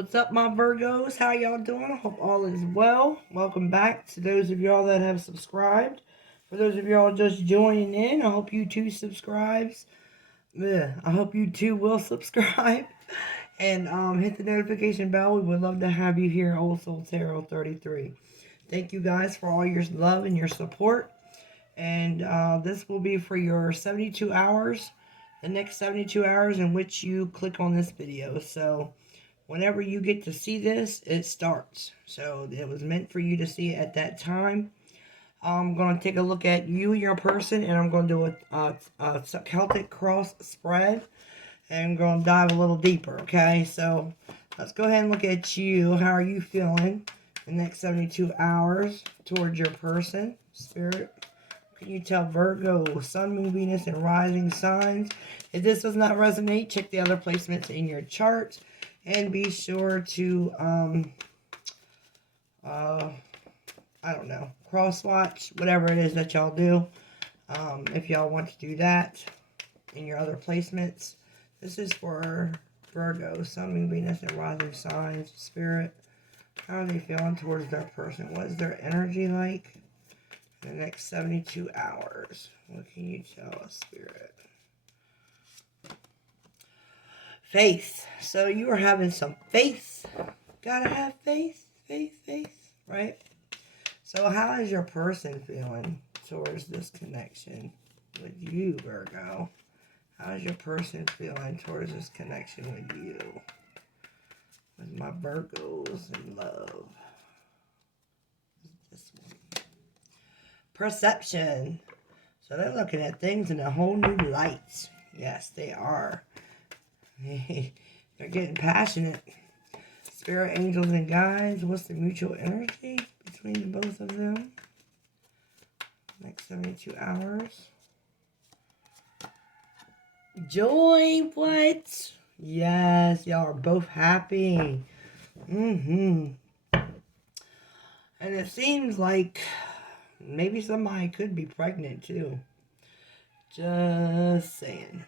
What's up, my Virgos? How y'all doing? I hope all is well. Welcome back to those of y'all that have subscribed. For those of y'all just joining in, I hope you too subscribes. I hope you too will subscribe and hit the notification bell. We would love to have you here, Old Soul Tarot 33. Thank you guys for all your love and your support. And this will be for your 72 hours, the next 72 hours in which you click on this video. So whenever you get to see this, it starts. So it was meant for you to see it at that time. I'm going to take a look at you, your person, and I'm going to do a Celtic cross spread. And I'm going to dive a little deeper, okay? So let's go ahead and look at you. How are you feeling the next 72 hours towards your person, Spirit? Can you tell Virgo, Sun, Moon, Venus, and rising signs? If this does not resonate, check the other placements in your chart. And be sure to, I don't know, cross-watch, whatever it is that y'all do. If y'all want to do that in your other placements. This is for Virgo, Sun, Moon, Venus, and rising signs, Spirit. How are they feeling towards their person? What is their energy like in the next 72 hours? What can you tell us, Spirit? Faith. So you are having some faith. Gotta have faith, right? So how is your person feeling towards this connection with you, Virgo? How is your person feeling towards this connection with you? With my Virgos in love. This one. Perception. So they're looking at things in a whole new light. Yes, they are. They're getting passionate. Spirit, angels, and guides. What's the mutual energy between the both of them? Next 72 hours. Joy, what? Yes, y'all are both happy. And it seems like maybe somebody could be pregnant too. Just saying.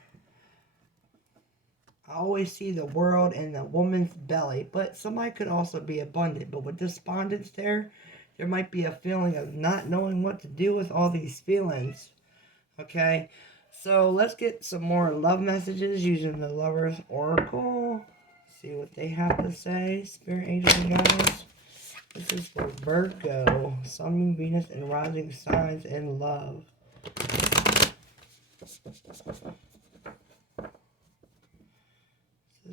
I always see the world in the woman's belly, but somebody could also be abundant. But with despondence there might be a feeling of not knowing what to do with all these feelings. Okay? So let's get some more love messages using the Lover's Oracle. See what they have to say. Spirit, angels, and guides. This is for Virgo, Sun, Moon, Venus, and rising signs in love. This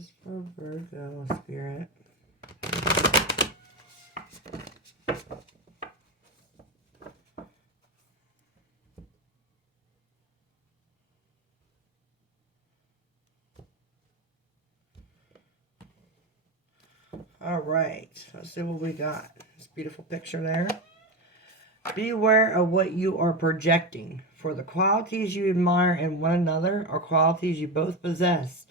is for Virgo, Spirit. Alright, let's see what we got. This beautiful picture there. Beware of what you are projecting, for the qualities you admire in one another are qualities you both possess.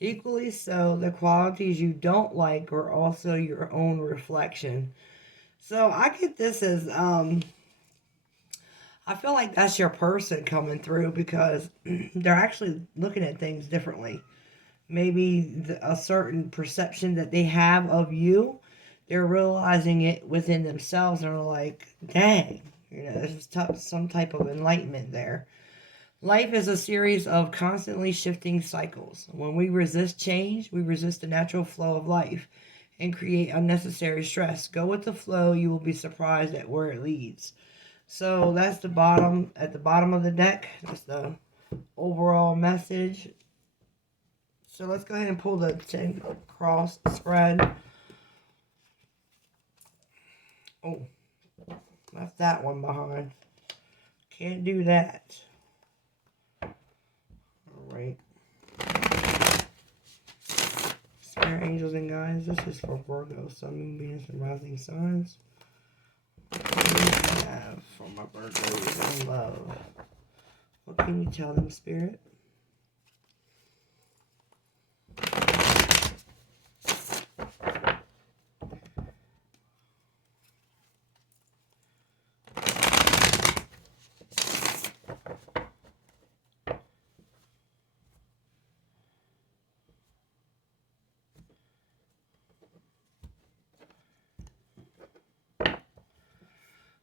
Equally so, the qualities you don't like are also your own reflection. So I get this as, I feel like that's your person coming through because they're actually looking at things differently. Maybe a certain perception that they have of you, they're realizing it within themselves and are like, dang, there's some type of enlightenment there. Life is a series of constantly shifting cycles. When we resist change, we resist the natural flow of life and create unnecessary stress. Go with the flow, you will be surprised at where it leads. So that's the bottom, at the bottom of the deck. That's the overall message. So let's go ahead and pull the 10 cross spread. Oh, left that one behind. Can't do that. Alright. Spirit, angels, and guides. This is for Virgo, Sun, Moon, Venus, and rising signs. What do we have for my Virgos in love? What can you tell them, Spirit?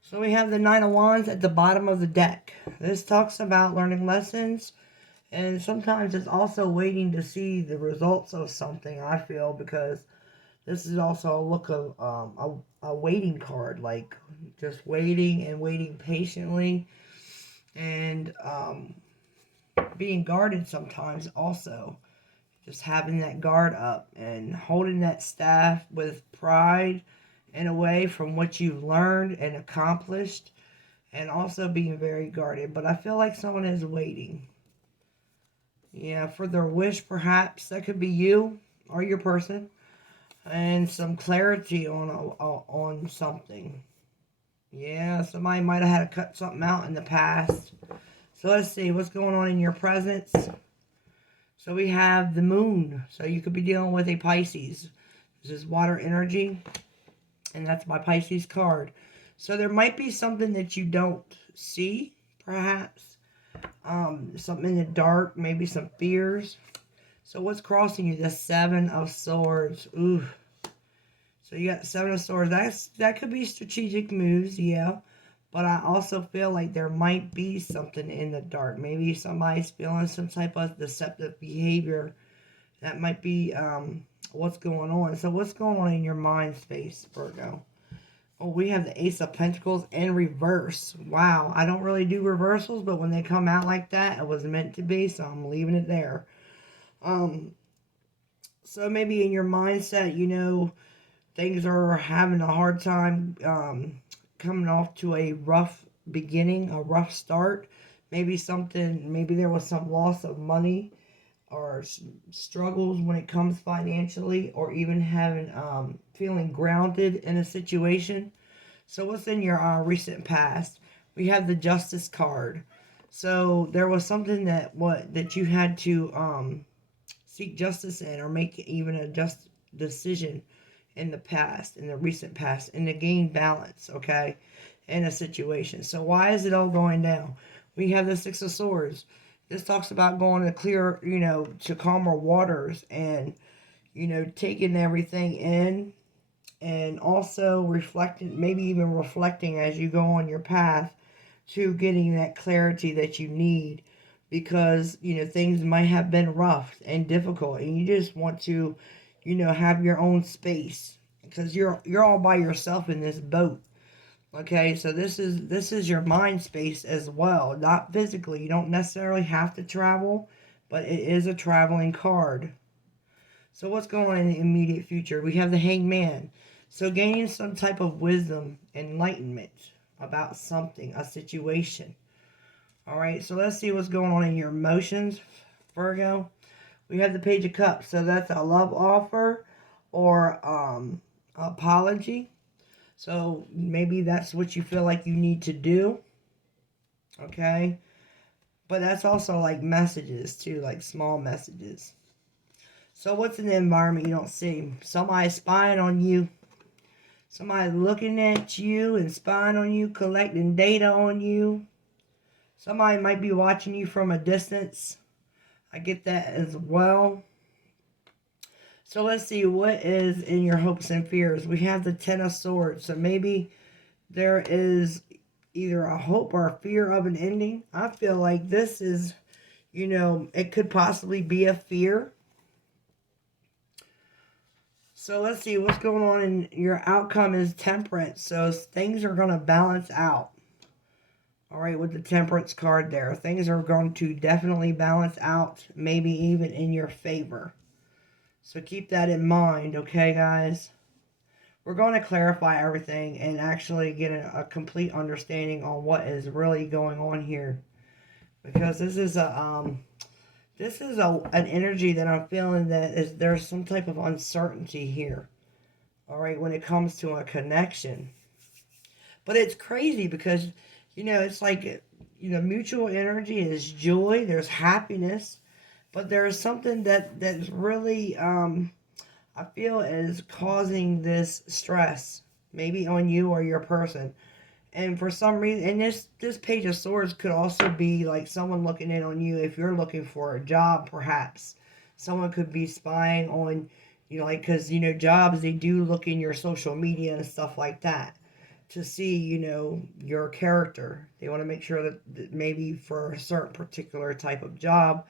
So we have the Nine of Wands at the bottom of the deck. This talks about learning lessons, and sometimes it's also waiting to see the results of something, I feel, because this is also a look of a waiting card, like just waiting and waiting patiently, and being guarded sometimes also. Just having that guard up and holding that staff with pride in a way from what you've learned and accomplished, and also being very guarded. But I feel like someone is waiting. Yeah, for their wish, perhaps. That could be you or your person. And some clarity on something. Yeah, somebody might have had to cut something out in the past. So let's see what's going on in your presence. So we have the moon. So you could be dealing with a Pisces. This is water energy. And that's my Pisces card. So there might be something that you don't see, perhaps. Something in the dark, maybe some fears. So what's crossing you? The Seven of Swords. Ooh. So you got Seven of Swords. That could be strategic moves, yeah. But I also feel like there might be something in the dark. Maybe somebody's feeling some type of deceptive behavior. That might be what's going on. So what's going on in your mind space, Virgo? Oh, we have the Ace of Pentacles in reverse. Wow, I don't really do reversals, but when they come out like that, it was meant to be, so I'm leaving it there. So maybe in your mindset, you know, things are having a hard time coming off to a rough beginning, a rough start. Maybe there was some loss of money or struggles when it comes financially, or even having feeling grounded in a situation. So what's in your recent past? We have the Justice card. So there was something that you had to seek justice in, or make even a just decision in the past, in the recent past, and to gain balance, okay, in a situation. So why is it all going down? We have the Six of Swords. This talks about going to clear, to calmer waters, and, taking everything in, and also reflecting, maybe even reflecting as you go on your path to getting that clarity that you need, because things might have been rough and difficult, and you just want to have your own space, because you're all by yourself in this boat. Okay, so this is your mind space as well, not physically. You don't necessarily have to travel, but it is a traveling card. So what's going on in the immediate future? We have the Hanged Man. So gaining some type of wisdom, enlightenment about something, a situation. All right, so let's see what's going on in your emotions, Virgo. We have the Page of Cups. So that's a love offer or apology. So maybe that's what you feel like you need to do. Okay. But that's also like messages too, like small messages. So what's in the environment you don't see? Somebody spying on you. Somebody looking at you and spying on you, collecting data on you. Somebody might be watching you from a distance. I get that as well. So let's see, what is in your hopes and fears? We have the Ten of Swords. So maybe there is either a hope or a fear of an ending. I feel like this is, it could possibly be a fear. So let's see what's going on in your outcome is Temperance. So things are going to balance out. All right, with the Temperance card there. Things are going to definitely balance out, maybe even in your favor. So keep that in mind, okay, guys? We're going to clarify everything and actually get a complete understanding on what is really going on here. Because this is an energy that I'm feeling that there's some type of uncertainty here. All right, when it comes to a connection. But it's crazy because, it's like, mutual energy is joy. There's happiness. But there's something that's really, I feel, is causing this stress. Maybe on you or your person. And for some reason, and this Page of Swords could also be like someone looking in on you if you're looking for a job, perhaps. Someone could be spying on, because, jobs, they do look in your social media and stuff like that. to see, you know, your character. They want to make sure that maybe for a certain particular type of job,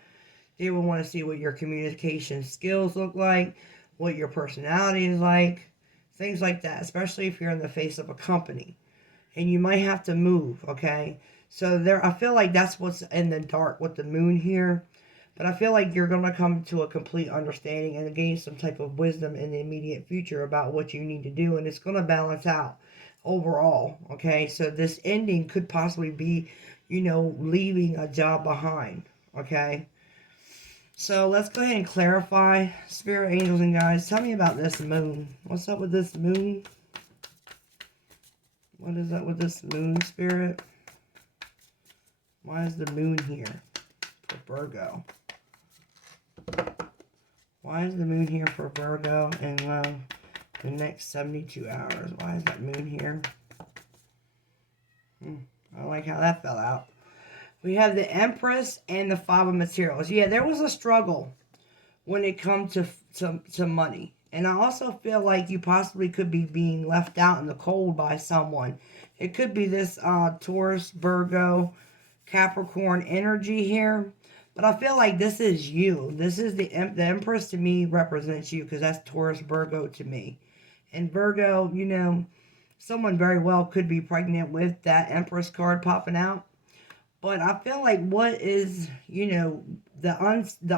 they will want to see what your communication skills look like, what your personality is like, things like that, especially if you're in the face of a company. And you might have to move, okay? So there, I feel like that's what's in the dark with the moon here. But I feel like you're going to come to a complete understanding and gain some type of wisdom in the immediate future about what you need to do. And it's going to balance out overall, okay? So this ending could possibly be, you know, leaving a job behind, okay? So let's go ahead and clarify. Spirit, angels, and guides, tell me about this moon. What's up with this moon? What is up with this moon, Spirit? Why is the moon here for Virgo? Why is the moon here for Virgo in the next 72 hours? Why is that moon here? I like how that fell out. We have the Empress and the Five of Materials. Yeah, there was a struggle when it comes to money. And I also feel like you possibly could be being left out in the cold by someone. It could be this Taurus, Virgo, Capricorn energy here. But I feel like this is you. This is the Empress to me represents you because that's Taurus, Virgo to me. And Virgo, you know, someone very well could be pregnant with that Empress card popping out. But I feel like what is, you know, the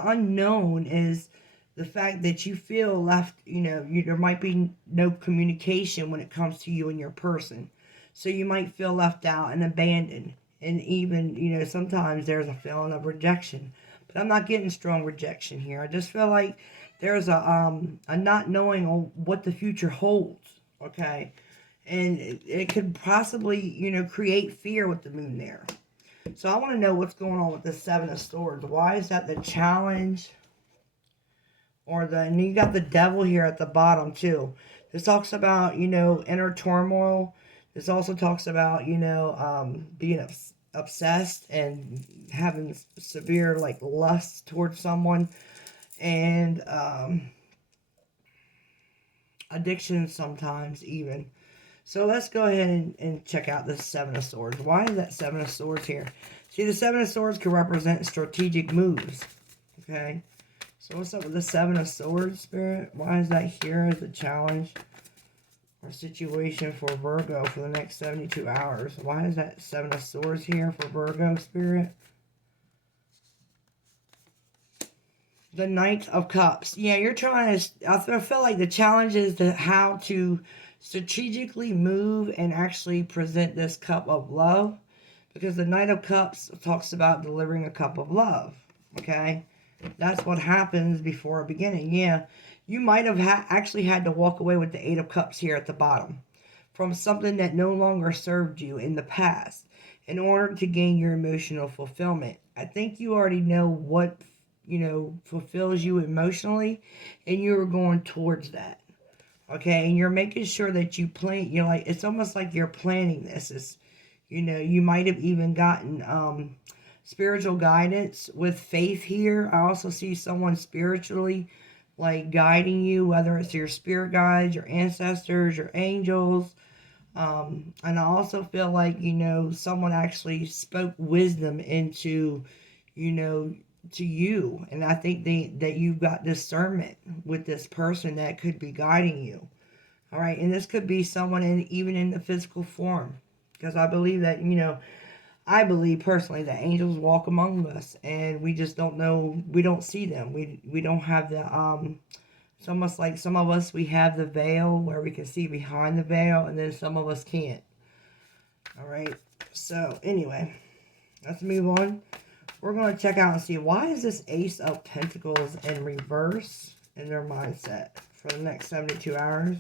unknown is the fact that you feel left, you know, there might be no communication when it comes to you and your person. So you might feel left out and abandoned. And even, you know, sometimes there's a feeling of rejection. But I'm not getting strong rejection here. I just feel like there's a not knowing what the future holds, okay? And it could possibly, you know, create fear with the moon there. So I want to know what's going on with the Seven of Swords. Why is that the challenge? And you got the Devil here at the bottom too. This talks about, you know, inner turmoil. This also talks about, you know, being obsessed and having severe, like, lust towards someone. And addiction sometimes even. So let's go ahead and check out the Seven of Swords. Why is that Seven of Swords here? See, the Seven of Swords can represent strategic moves. Okay? So what's up with the Seven of Swords, Spirit? Why is that here as a challenge or situation for Virgo for the next 72 hours? Why is that Seven of Swords here for Virgo, Spirit? The Knight of Cups. Yeah, you're trying to... I feel like the challenge is how to strategically move and actually present this cup of love. Because the Knight of Cups talks about delivering a cup of love. Okay? That's what happens before a beginning. Yeah, you might have actually had to walk away with the Eight of Cups here at the bottom from something that no longer served you in the past in order to gain your emotional fulfillment. I think you already know what, you know, fulfills you emotionally, and you're going towards that. Okay, and you're making sure that you plan, you know, like, it's almost like you're planning this. It's, you know, you might have even gotten spiritual guidance with faith here. I also see someone spiritually, like, guiding you, whether it's your spirit guides, your ancestors, your angels. And I also feel like, you know, someone actually spoke wisdom into, you know, to you. And I think that you've got discernment with this person that could be guiding you. All right. And this could be someone even in the physical form. Because I believe that, you know, I believe personally that angels walk among us and we just don't know, we don't see them. We don't have the, it's almost like some of us, we have the veil where we can see behind the veil, and then some of us can't. All right. So anyway, let's move on. We're going to check out and see, why is this Ace of Pentacles in reverse in their mindset for the next 72 hours?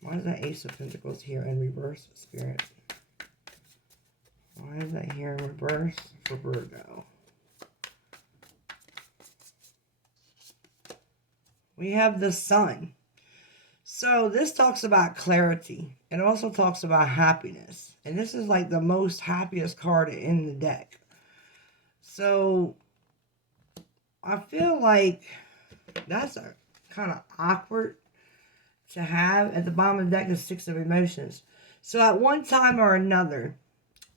Why is that Ace of Pentacles here in reverse, Spirit? Why is that here in reverse for Virgo? We have the Sun. So this talks about clarity. It also talks about happiness. And this is like the most happiest card in the deck. So I feel like that's a kind of awkward to have. At the bottom of the deck is Six of Emotions. So at one time or another,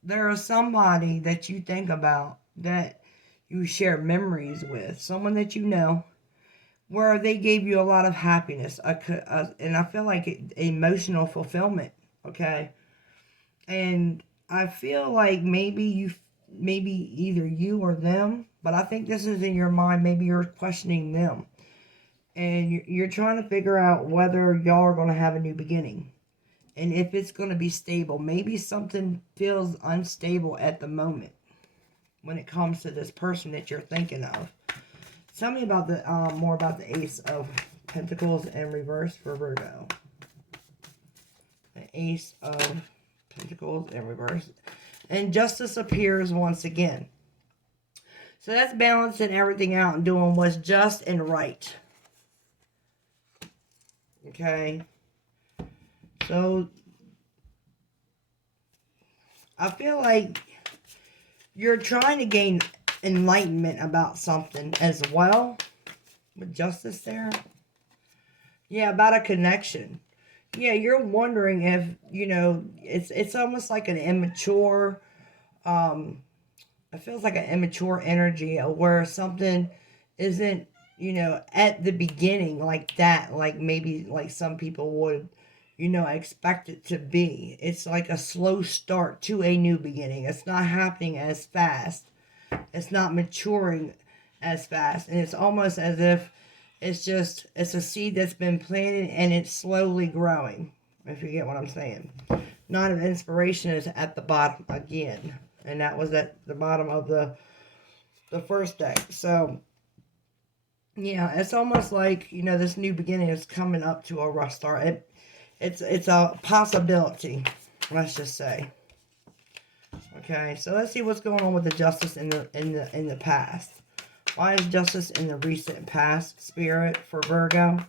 there is somebody that you think about, that you share memories with, someone that you know, where they gave you a lot of happiness, and I feel like emotional fulfillment, okay? And I feel like maybe either you or them, but I think this is in your mind, maybe you're questioning them. And you're trying to figure out whether y'all are going to have a new beginning. And if it's going to be stable. Maybe something feels unstable at the moment when it comes to this person that you're thinking of. Tell me about the more about the Ace of Pentacles in reverse for Virgo. The Ace of Pentacles in reverse. And Justice appears once again. So that's balancing everything out and doing what's just and right. Okay. So I feel like you're trying to gain enlightenment about something as well. With Justice there. Yeah, about a connection. Yeah, you're wondering if, you know, it's almost like an immature, it feels like an immature energy where something isn't, you know, at the beginning like that, like maybe like some people would, you know, expect it to be. It's like a slow start to a new beginning. It's not happening as fast. It's not maturing as fast. And it's almost as if it's a seed that's been planted and it's slowly growing, if you get what I'm saying. Nine of Inspiration is at the bottom again. And that was at the bottom of the first deck. So, yeah, it's almost like, you know, this new beginning is coming up to a rough start. It's a possibility, let's just say. Okay, so let's see what's going on with the Justice in the past. Why is Justice in the recent past, Spirit, for Virgo?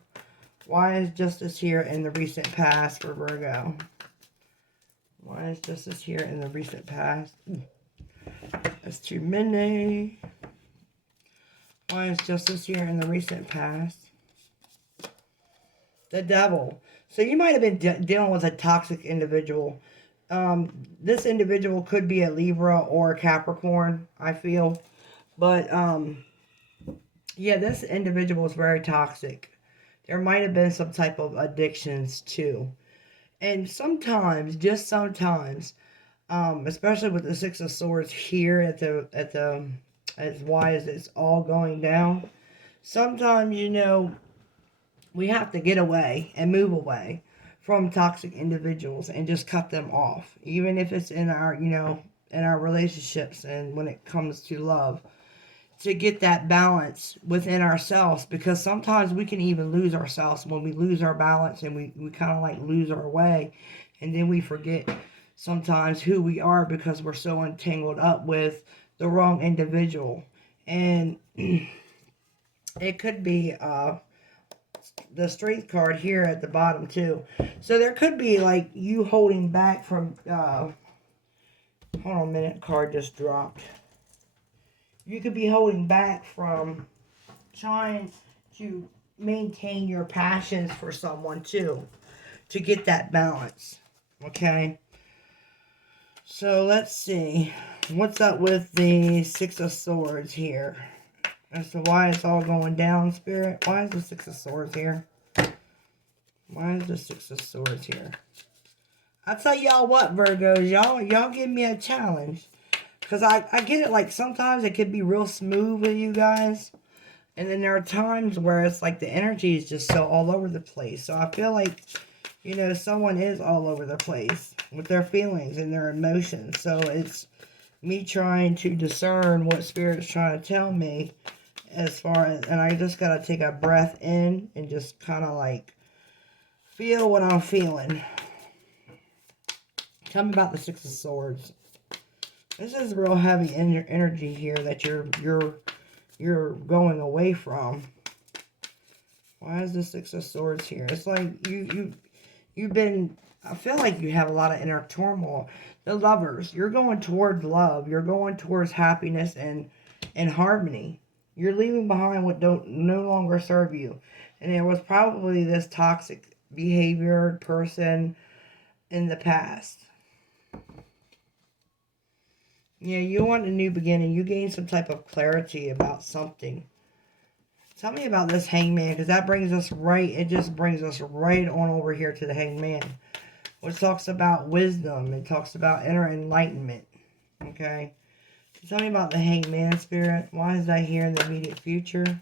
Why is Justice here in the recent past for Virgo? Why is Justice here in the recent past? That's too many. Why is Justice here in the recent past? The Devil. So you might have been dealing with a toxic individual. This individual could be a Libra or a Capricorn, I feel. But, yeah, this individual is very toxic. There might have been some type of addictions, too. And sometimes, just sometimes, especially with the Six of Swords here as why is it's all going down. Sometimes, you know, we have to get away and move away from toxic individuals and just cut them off. Even if it's in our, you know, in our relationships and when it comes to love. To get that balance within ourselves, because sometimes we can even lose ourselves when we lose our balance and we kind of like lose our way, and then we forget sometimes who we are because we're so entangled up with the wrong individual. And it could be the Strength card here at the bottom too. So there could be like you holding back from hold on a minute, card just dropped. You could be holding back from trying to maintain your passions for someone too, to get that balance. Okay. So let's see. What's up with the Six of Swords here? As to why it's all going down, Spirit. Why is the Six of Swords here? Why is the Six of Swords here? I tell y'all what, Virgos. Y'all give me a challenge. Because I get it, like, sometimes it could be real smooth with you guys. And then there are times where it's like the energy is just so all over the place. So I feel like, you know, someone is all over the place with their feelings and their emotions. So it's me trying to discern what Spirit's trying to tell me as far as, and I just got to take a breath in and just kind of like feel what I'm feeling. Tell me about the Six of Swords. This is real heavy energy here that you're going away from. Why is the Six of Swords here? It's like you've been, I feel like you have a lot of inner turmoil. The Lovers, you're going towards love. You're going towards happiness and harmony. You're leaving behind what don't no longer serve you. And there was probably this toxic behavior, person in the past. Yeah, you want a new beginning. You gain some type of clarity about something. Tell me about this Hangman, because that brings us right, it just brings us right on over here to the Hangman, which talks about wisdom. It talks about inner enlightenment. Okay? So tell me about the Hangman, Spirit. Why is that here in the immediate future?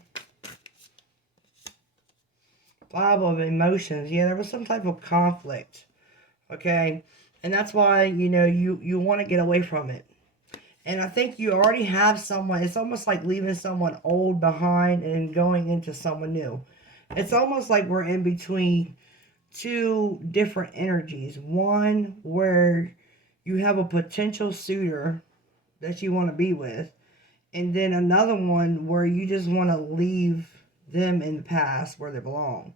Five of emotions. Yeah, there was some type of conflict. Okay? And that's why, you know, you want to get away from it. And I think you already have someone. It's almost like leaving someone old behind and going into someone new. It's almost like we're in between two different energies. One where you have a potential suitor that you want to be with. And then another one where you just want to leave them in the past where they belong.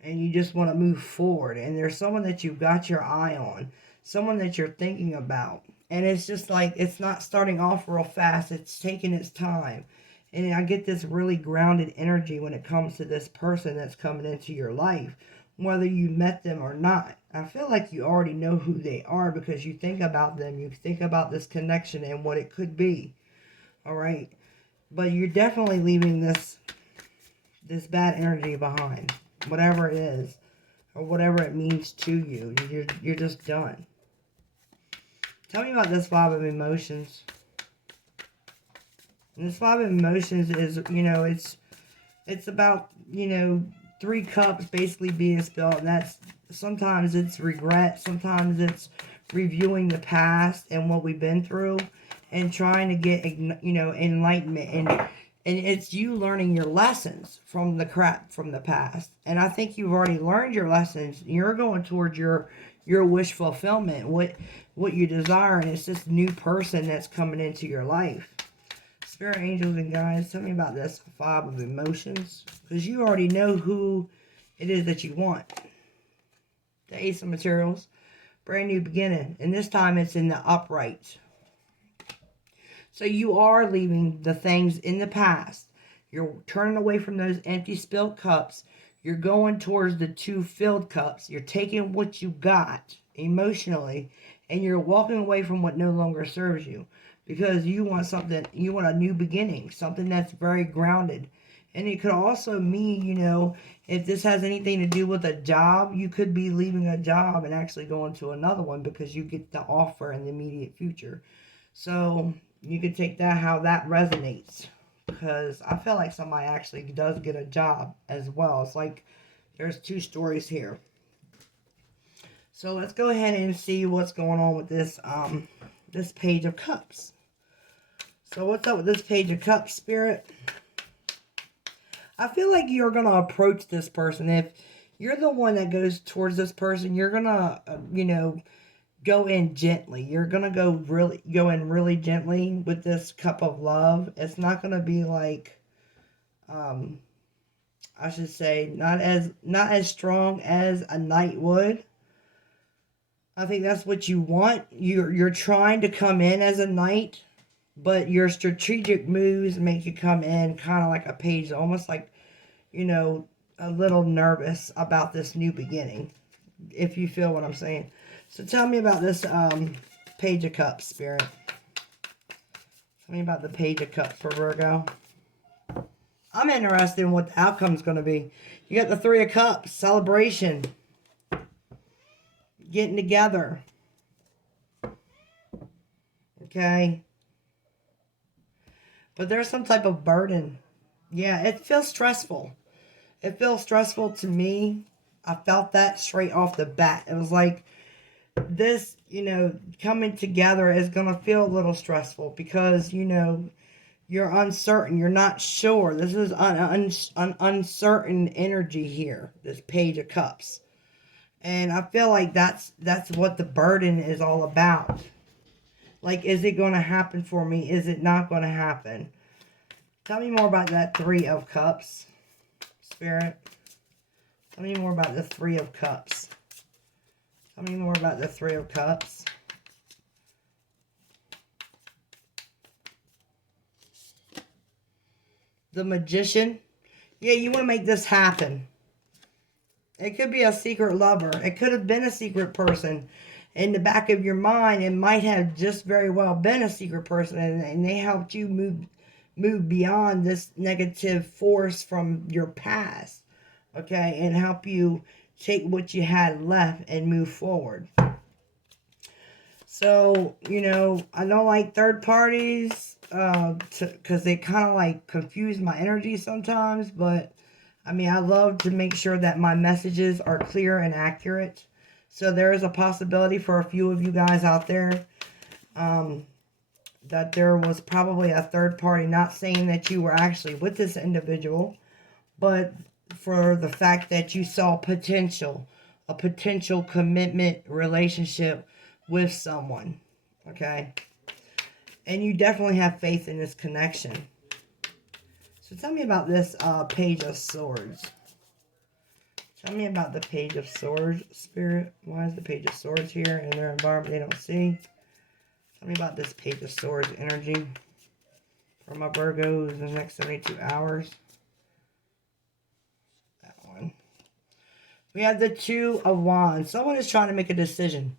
And you just want to move forward. And there's someone that you've got your eye on. Someone that you're thinking about. And it's just like, it's not starting off real fast. It's taking its time. And I get this really grounded energy when it comes to this person that's coming into your life. Whether you met them or not. I feel like you already know who they are because you think about them. You think about this connection and what it could be. Alright? But you're definitely leaving this bad energy behind. Whatever it is. Or whatever it means to you. You're just done. Tell me about this Five of Emotions. And this Five of Emotions is, you know, it's about, you know, 3 cups basically being spilled. And that's, sometimes it's regret. Sometimes it's reviewing the past and what we've been through. And trying to get, you know, enlightenment. And it's you learning your lessons from the crap from the past. And I think you've already learned your lessons. You're going towards your wish fulfillment, what you desire, and it's this new person that's coming into your life. Spirit, angels, and guides, tell me about this Five of Emotions, because you already know who it is that you want. The Ace of Materials, brand new beginning, and this time it's in the upright. So you are leaving the things in the past. You're turning away from those empty spilled cups. You're going towards the 2 filled cups. You're taking what you got emotionally, and you're walking away from what no longer serves you. Because you want something, you want a new beginning. Something that's very grounded. And it could also mean, you know, if this has anything to do with a job, you could be leaving a job and actually going to another one because you get the offer in the immediate future. So you could take that how that resonates. Because I feel like somebody actually does get a job as well. It's like there's 2 stories here. So let's go ahead and see what's going on with this this Page of Cups. So what's up with this Page of Cups, Spirit? I feel like you're going to approach this person. If you're the one that goes towards this person, you're going to, you know, go in gently. You're going to go in really gently with this cup of love. It's not going to be like, I should say, not as strong as a knight would. I think that's what you want. You're trying to come in as a knight, but your strategic moves make you come in kind of like a page, almost like, you know, a little nervous about this new beginning, if you feel what I'm saying. So tell me about this Page of Cups, Spirit. Tell me about the Page of Cups for Virgo. I'm interested in what the outcome's going to be. You got the 3 of Cups, celebration, getting together. Okay. But there's some type of burden. Yeah, it feels stressful. It feels stressful to me. I felt that straight off the bat. It was like this, you know, coming together is going to feel a little stressful because, you know, you're uncertain. You're not sure. This is an uncertain energy here, this Page of Cups. And I feel like that's what the burden is all about. Like, is it going to happen for me? Is it not going to happen? Tell me more about that 3 of Cups, Spirit. Tell me more about the 3 of Cups. Tell me more about the 3 of Cups. The Magician. Yeah, you want to make this happen. It could be a secret lover. It could have been a secret person. In the back of your mind, it might have just very well been a secret person, and they helped you move beyond this negative force from your past, okay, and help you take what you had left and move forward. So, you know, I don't like third parties because they kind of like confuse my energy sometimes, but I mean, I love to make sure that my messages are clear and accurate. So there is a possibility for a few of you guys out there that there was probably a third party, not saying that you were actually with this individual, but for the fact that you saw potential, a potential commitment relationship with someone, okay? And you definitely have faith in this connection. So tell me about this Page of Swords. Tell me about the Page of Swords, Spirit. Why is the Page of Swords here in their environment they don't see? Tell me about this Page of Swords energy for my Virgos in the next 72 hours. That one. We have the Two of Wands. Someone is trying to make a decision.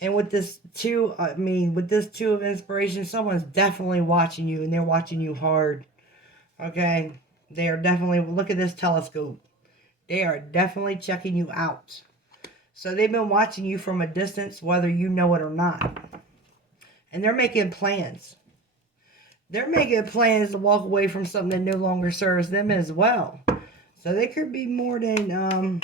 And with this Two of Inspiration, someone's definitely watching you, and they're watching you hard. Okay? They are definitely, look at this telescope. They are definitely checking you out. So they've been watching you from a distance, whether you know it or not. And they're making plans. They're making plans to walk away from something that no longer serves them as well. So they could be more than